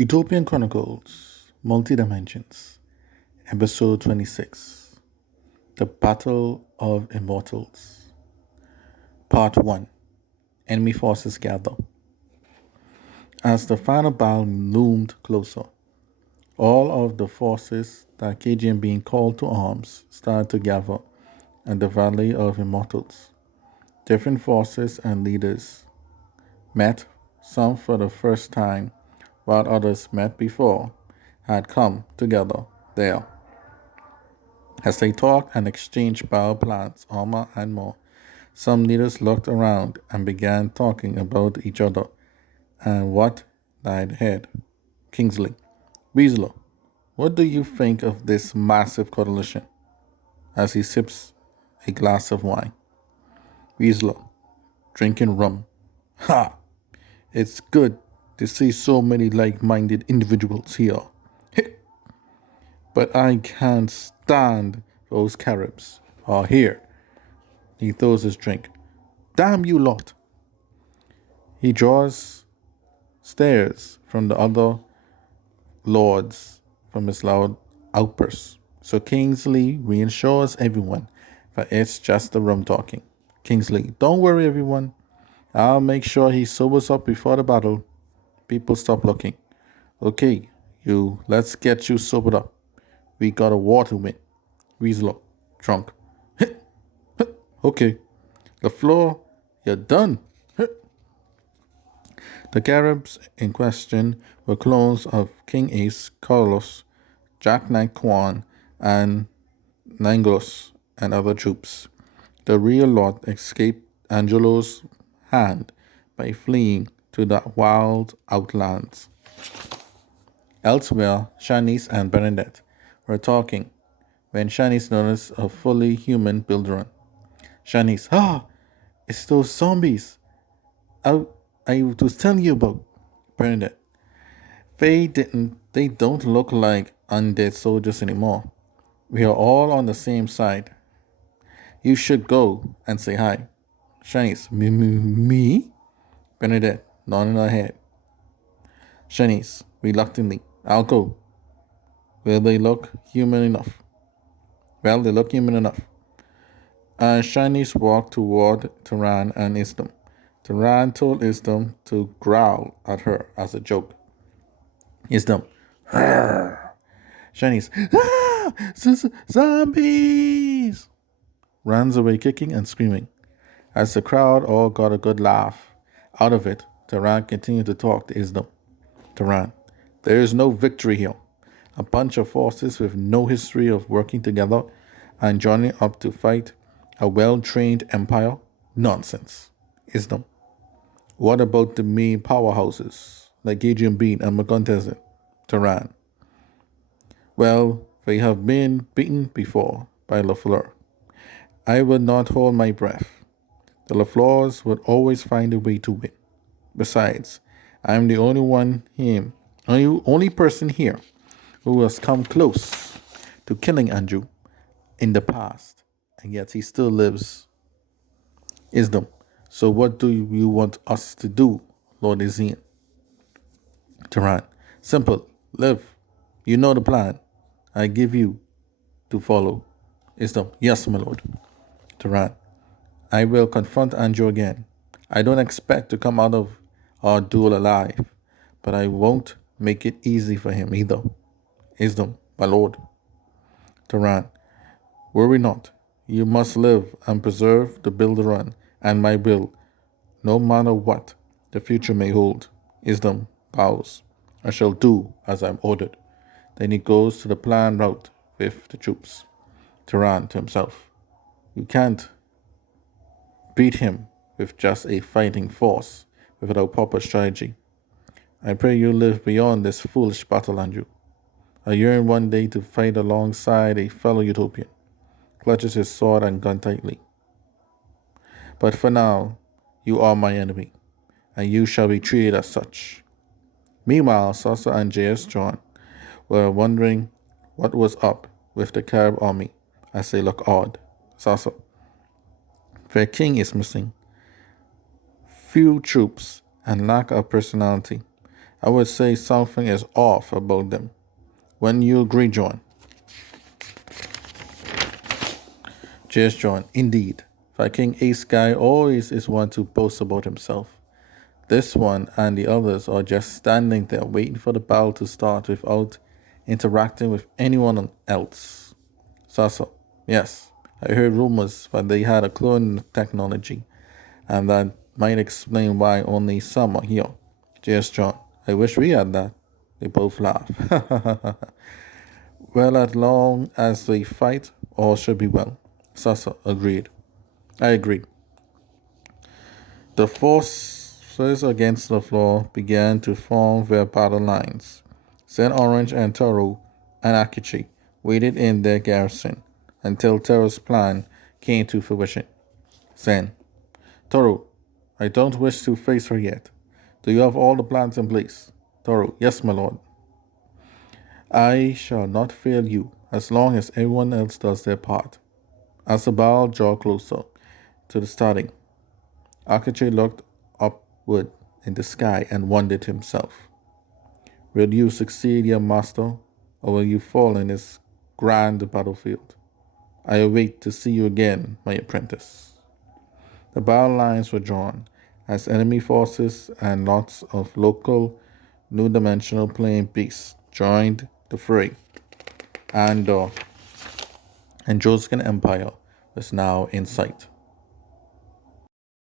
Utopian Chronicles, Multi-Dimensions, Episode 26, The Battle of Immortals, Part 1, Enemy Forces Gather. As the final battle loomed closer, all of the forces that KGM being called to arms started to gather at the Valley of Immortals. Different forces and leaders met, some for the first time, while others met before, had come together there. As they talked and exchanged battle plans, armor, and more, some leaders looked around and began talking about each other and what lied ahead. Kingsley, Weasler, what do you think of this massive coalition? As he sips a glass of wine. Weasler, drinking rum. Ha! It's good to see so many like-minded individuals here. But I can't stand those Caribs are here. He throws his drink. Damn you lot. He draws stares from the other lords from his loud outbursts. So Kingsley reassures everyone that it's just the rum talking. Kingsley, don't worry everyone. I'll make sure he sobers up before the battle. People stop looking. Okay, let's get you sobered up. We got a war to win. Weasler, drunk. Okay, the floor, you're done. The Caribs in question were clones of King Ace, Carlos, Jack Knight Kwan, and Nangus and other troops. The real lot escaped Angelo's hand by fleeing to the wild outlands. Elsewhere, Shanice and Bernadette were talking when Shanice noticed a fully human Bilderon. Shanice, it's those zombies I was telling you about. Bernadette, they don't look like undead soldiers anymore. We are all on the same side. You should go and say hi. Shanice, me? Bernadette, nodding her head. Shanice, reluctantly, I'll go. Will they look human enough? Well, they look human enough. Shanice walked toward Taran and Isdom. Taran told Isdom to growl at her as a joke. Isdom, Shanice, zombies! Runs away kicking and screaming. As the crowd all got a good laugh out of it, Taran continued to talk to Isdom. Taran, there is no victory here. A bunch of forces with no history of working together and joining up to fight a well-trained empire? Nonsense. Isdom, what about the main powerhouses like Adrian Bean and Magontezin? Taran, well, they have been beaten before by LaFleur. I would not hold my breath. The LaFleurs would always find a way to win. Besides, I am the only person here who has come close to killing Andrew in the past, and yet he still lives. Isdom, so what do you want us to do, Lord Izian? Taran, simple, live. You know the plan. I give you to follow. Isdom, yes, my lord. Taran, I will confront Andrew again. I don't expect to come out of our duel alive, but I won't make it easy for him either. Isdom, my lord. Taran, worry not. You must live and preserve the Bilderon and my will, no matter what the future may hold. Isdom bows. I shall do as I'm ordered. Then he goes to the planned route with the troops. Taran to himself, you can't beat him with just a fighting force without proper strategy. I pray you live beyond this foolish battle, Andrew. I yearn one day to fight alongside a fellow Utopian. Clutches his sword and gun tightly. But for now, you are my enemy, and you shall be treated as such. Meanwhile, Sasa and J.S. John were wondering what was up with the Carib army as they look odd. Sasa, their king is missing. Few troops and lack of personality. I would say something is off about them. When you agree, John? Cheers, John. Indeed. Viking Ace Guy always is one to boast about himself. This one and the others are just standing there waiting for the battle to start without interacting with anyone else. Sasa, yes, I heard rumors that they had a clone technology, and that might explain why only some are here. Cheers, John. I wish we had that. They both laugh. Well, as long as they fight, all should be well. Sasa agreed. I agree. The forces against the floor began to form their battle lines. Then Orange and Toro and Akichi waited in their garrison until Toro's plan came to fruition. Then, Toro, I don't wish to face her yet. Do you have all the plans in place? Toro, yes, my lord. I shall not fail you as long as everyone else does their part. As the battle drew closer to the starting, Akachi looked upward in the sky and wondered himself. Will you succeed, your master, or will you fall in this grand battlefield? I await to see you again, my apprentice. The battle lines were drawn as enemy forces and lots of local new dimensional plane beasts joined the fray, and Androscan Empire was now in sight.